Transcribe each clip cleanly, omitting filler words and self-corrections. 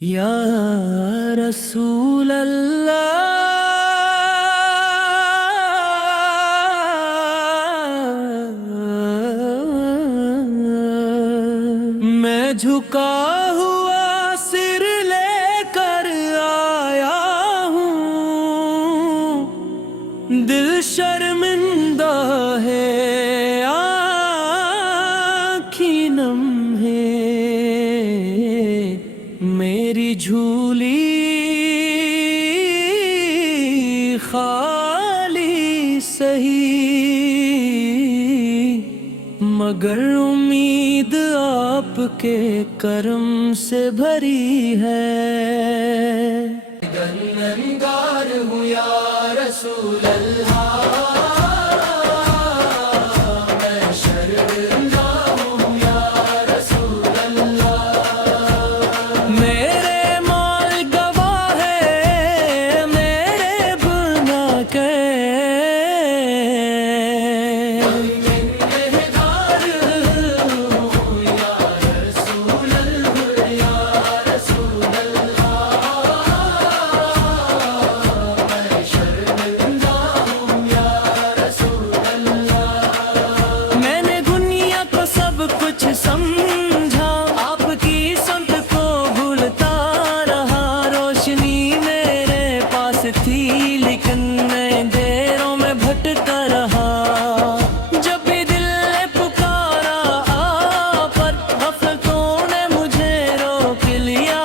یا رسول اللہ، میں جھکا ہوا سر لے کر آیا ہوں، دل شرمندہ ہے، آنکھیں نم ہے، میری جھولی خالی سہی، مگر امید آپ کے کرم سے بھری ہے۔ گنہگار ہوں یا رسول اللہ، لیکن میں اندھیروں میں بھٹکتا رہا، جب بھی دل نے پکارا آپ پر، غفلتوں نے مجھے روک لیا،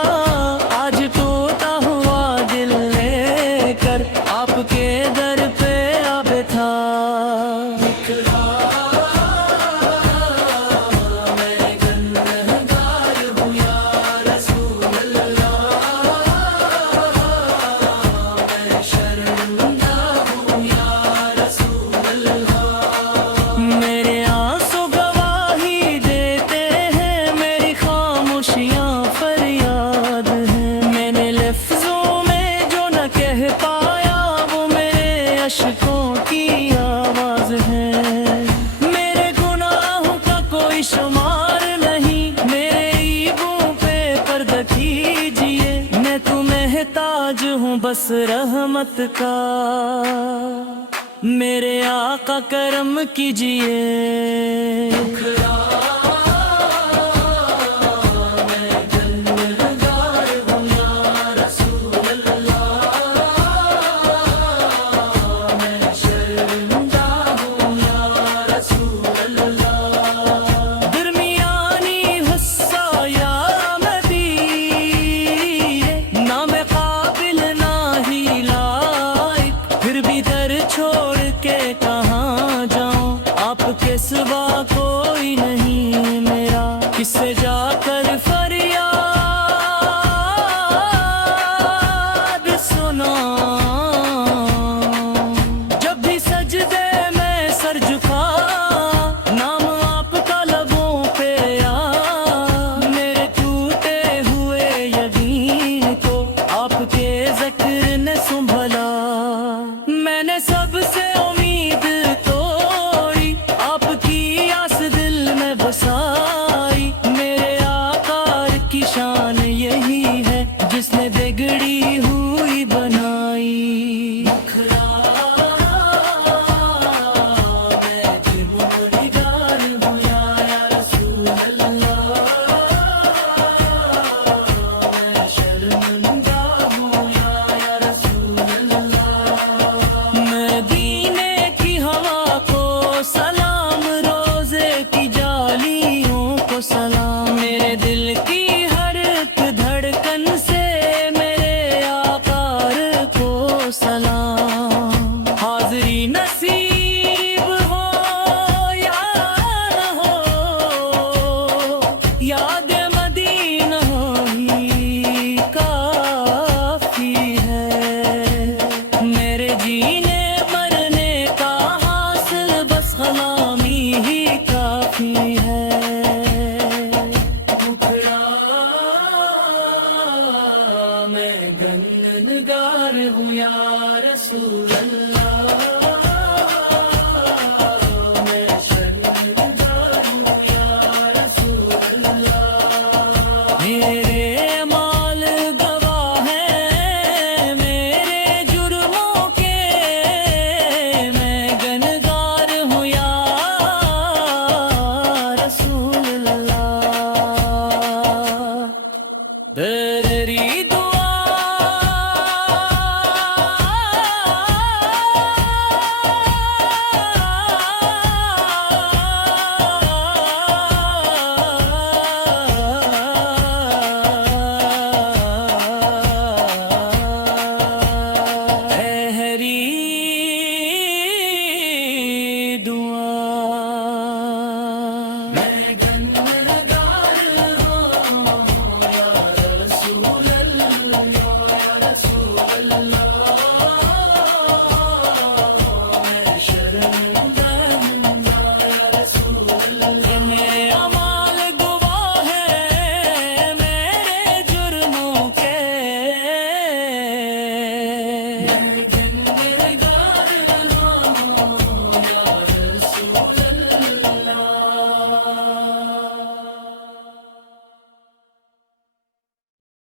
آج ٹوٹا ہوا دل لے کر آپ کے در پہ آ بیٹھا۔ عشقوں کی آواز ہے، میرے گناہوں کا کوئی شمار نہیں، میرے عیبوں پہ پردہ کیجئے، میں تو محتاج ہوں بس رحمت کا، میرے آقا کرم کیجئے۔ چھوڑ کے کہاں جاؤں، آپ کے سوا کوئی نہیں میرا، کس سے جا کر فریاد سناؤں، جب بھی سجدے میں سر جھکا نام آپ کا لبوں پہ آ، میرے ٹوٹے ہوئے یقین کو آپ کے ذکر نے سنبھلا، میں نے سب سے امید توڑی، آپ کی آس دل میں بسائی، میرے آقا کی شان یہی ہے جس نے بگڑی ہوئی بنائی۔ سلام میرے دل کی ہر ایک دھڑکن سے، میرے آقا کو سلام، حاضری نصیب ہو یا نہ ہو، یاد مدینہ ہی کافی ہے، میرے جینے مرنے کا حاصل بس غلامی ہی کافی ہے۔ گنہگار ہوں یا رسول اللہ، میں شرمندہ ہوں یا رسول اللہ، میرے مال درری